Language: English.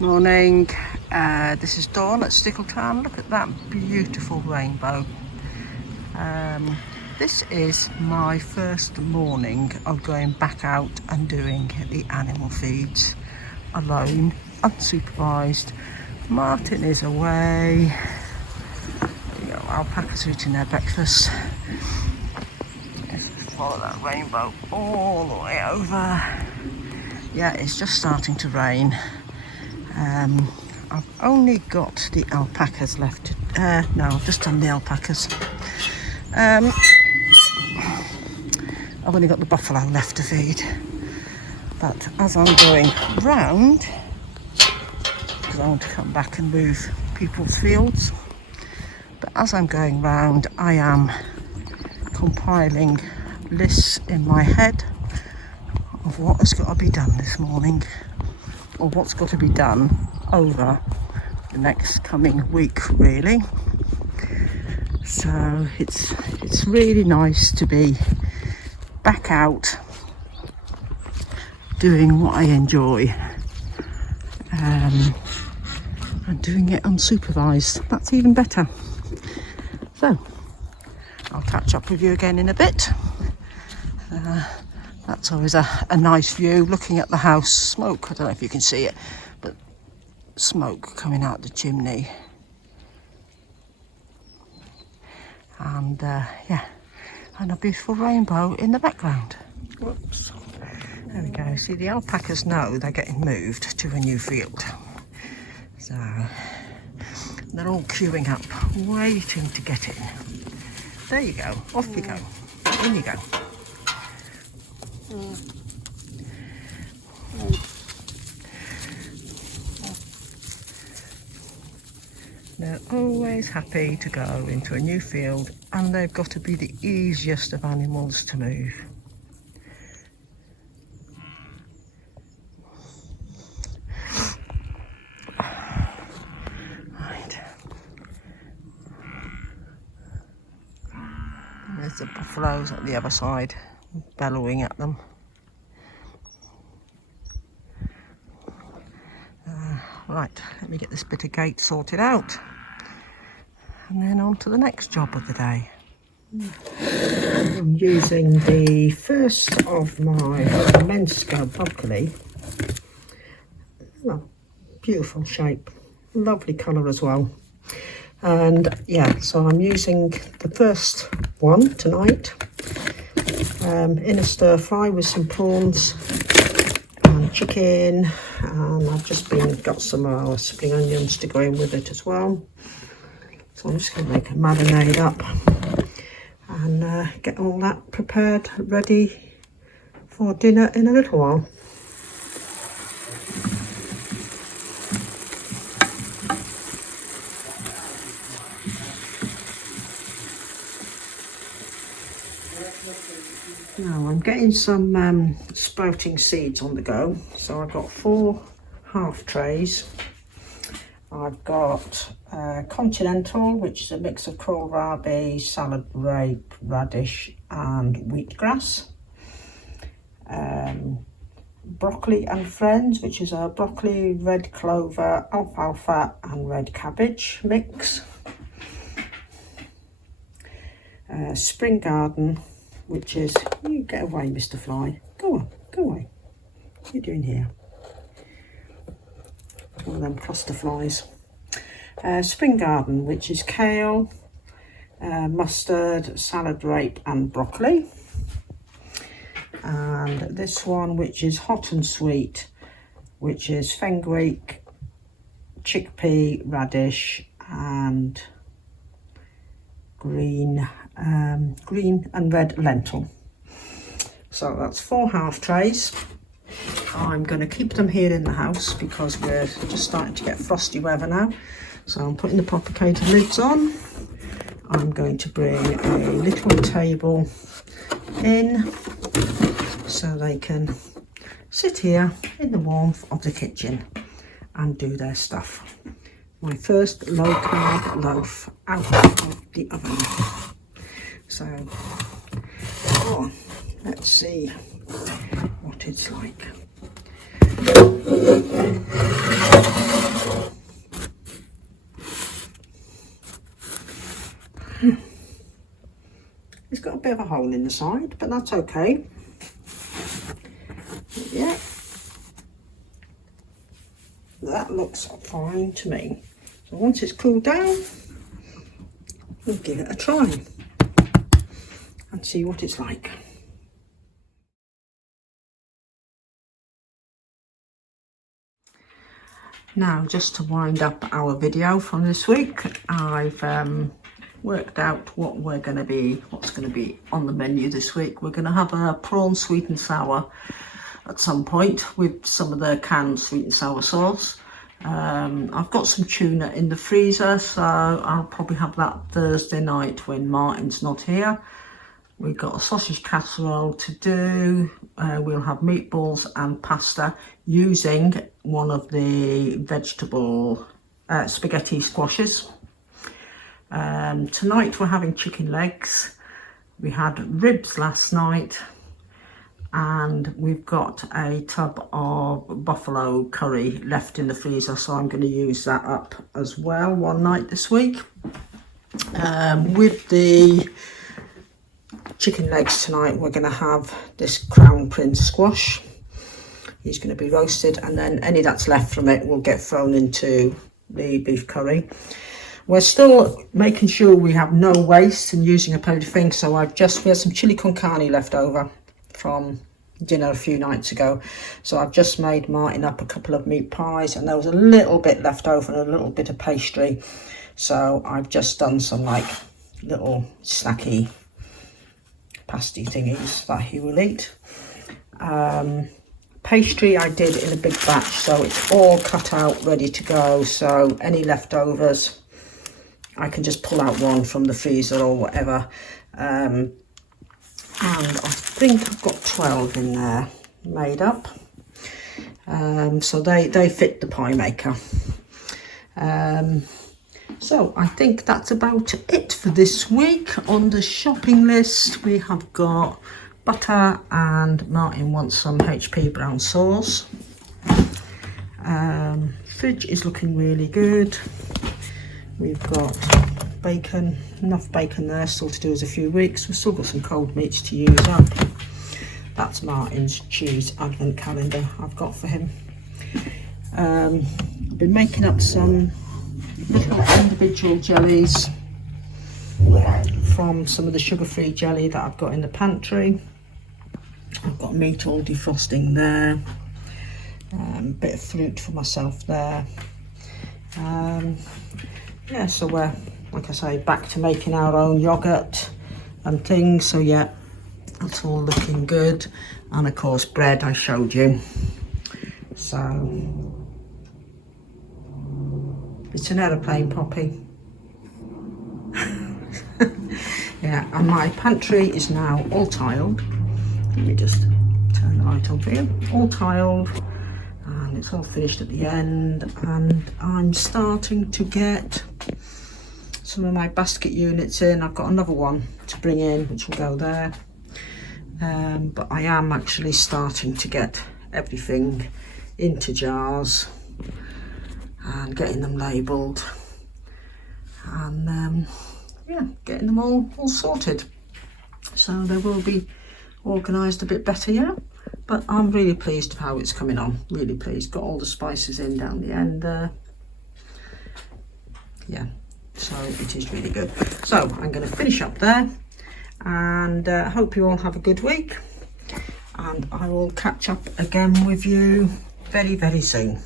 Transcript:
Morning, this is Dawn at Stickletown. Look at that beautiful rainbow. This is my first morning of going back out and doing the animal feeds alone, unsupervised. Martin is away. You know, alpacas are eating their breakfast. Let's just follow that rainbow all the way over. Yeah, it's just starting to rain. I've only got the alpacas left. No, I've just done the alpacas. I've only got the buffalo left to feed. But as I'm going round, because I want to come back and move people's fields, but as I'm going round, I am compiling lists in my head of what has got to be done this morning, or what's got to be done over the next coming week, really. So it's really nice to be back out doing what I enjoy, and doing it unsupervised. That's even better. So I'll catch up with you again in a bit. That's always a nice view, looking at the house. Smoke, I don't know if you can see it, but smoke coming out the chimney. And yeah, and a beautiful rainbow in the background. Whoops. There we go. See, the alpacas know they're getting moved to a new field. So they're all queuing up, waiting to get in. There you go. Off you go. In you go. They're always happy to go into a new field, and they've got to be the easiest of animals to move. Right. There's the buffaloes at the other side, bellowing at them. Right, let me get this bit of gate sorted out, and then on to the next job of the day. I'm using the first of my Menska broccoli. Oh, beautiful shape, lovely colour as well. And yeah, so I'm using the first one tonight in a stir fry with some prawns and chicken, and I've just got some spring onions to go in with it as well. So I'm just going to make a marinade up and get all that prepared, ready for dinner in a little while. Now I'm getting some sprouting seeds on the go. So I've got 4 half trays. I've got continental, which is a mix of kohlrabi, salad rape, radish and wheatgrass. Broccoli and friends, which is a broccoli, red clover, alfalfa and red cabbage mix. Spring garden, which is, you get away, Mr. Fly. Go on, go away. What are you doing here? One of them cluster flies. Spring garden, which is kale, mustard, salad rape and broccoli. And this one, which is hot and sweet, which is fenugreek, chickpea, radish and green and red lentil. So that's 4 half trays. I'm going to keep them here in the house because we're just starting to get frosty weather now. So I'm putting the propagator lids on. I'm going to bring a little table in so they can sit here in the warmth of the kitchen and do their stuff. My first low carb loaf out of the oven. So, let's see what it's like. It's got a bit of a hole in the side, but that's okay. Yeah, that looks fine to me. So once it's cooled down, we'll give it a try and see what it's like. Now, just to wind up our video from this week, I've worked out what's going to be on the menu this week. We're going to have a prawn sweet and sour at some point with some of the canned sweet and sour sauce. I've got some tuna in the freezer, so I'll probably have that Thursday night when Martin's not here. We've got a sausage casserole to do. We'll have meatballs and pasta using one of the vegetable spaghetti squashes. Tonight we're having chicken legs. We had ribs last night, and we've got a tub of buffalo curry left in the freezer, so I'm going to use that up as well one night this week. With the chicken legs tonight, we're going to have this Crown Prince squash. He's going to be roasted, and then any that's left from it will get thrown into the beef curry. We're still making sure we have no waste and using up everything, so we had some chili con carne left over from dinner a few nights ago, so I've just made Martin up a couple of meat pies, and there was a little bit left over and a little bit of pastry, so I've just done some like little snacky pasty thingies that he will eat. Pastry I did in a big batch, so it's all cut out ready to go, so any leftovers I can just pull out one from the freezer or whatever. And I think I've got 12 in there made up, so they fit the pie maker. So I think that's about it for this week. On the shopping list we have got butter, and Martin wants some HP brown sauce. Fridge is looking really good. We've got bacon, enough bacon there, still to do us a few weeks. We've still got some cold meats to use up. That's Martin's cheese advent calendar I've got for him. I've been making up some little individual jellies from some of the sugar-free jelly that I've got in the pantry. I've got meat all defrosting there, bit of fruit for myself there. Yeah, so we're, like I say, back to making our own yoghurt and things, so yeah, that's all looking good. And of course bread I showed you, so it's an aeroplane, Poppy. Yeah, and my pantry is now all tiled. Let me just turn the light on for you. All tiled, and it's all finished at the end, and I'm starting to get some of my basket units in. I've got another one to bring in which will go there, but I am actually starting to get everything into jars and getting them labelled, and yeah, getting them all sorted, so they will be organised a bit better, yeah. But I'm really pleased with how it's coming on, really pleased. Got all the spices in down the end there, yeah, so it is really good. So I'm going to finish up there, and hope you all have a good week, and I will catch up again with you very, very soon.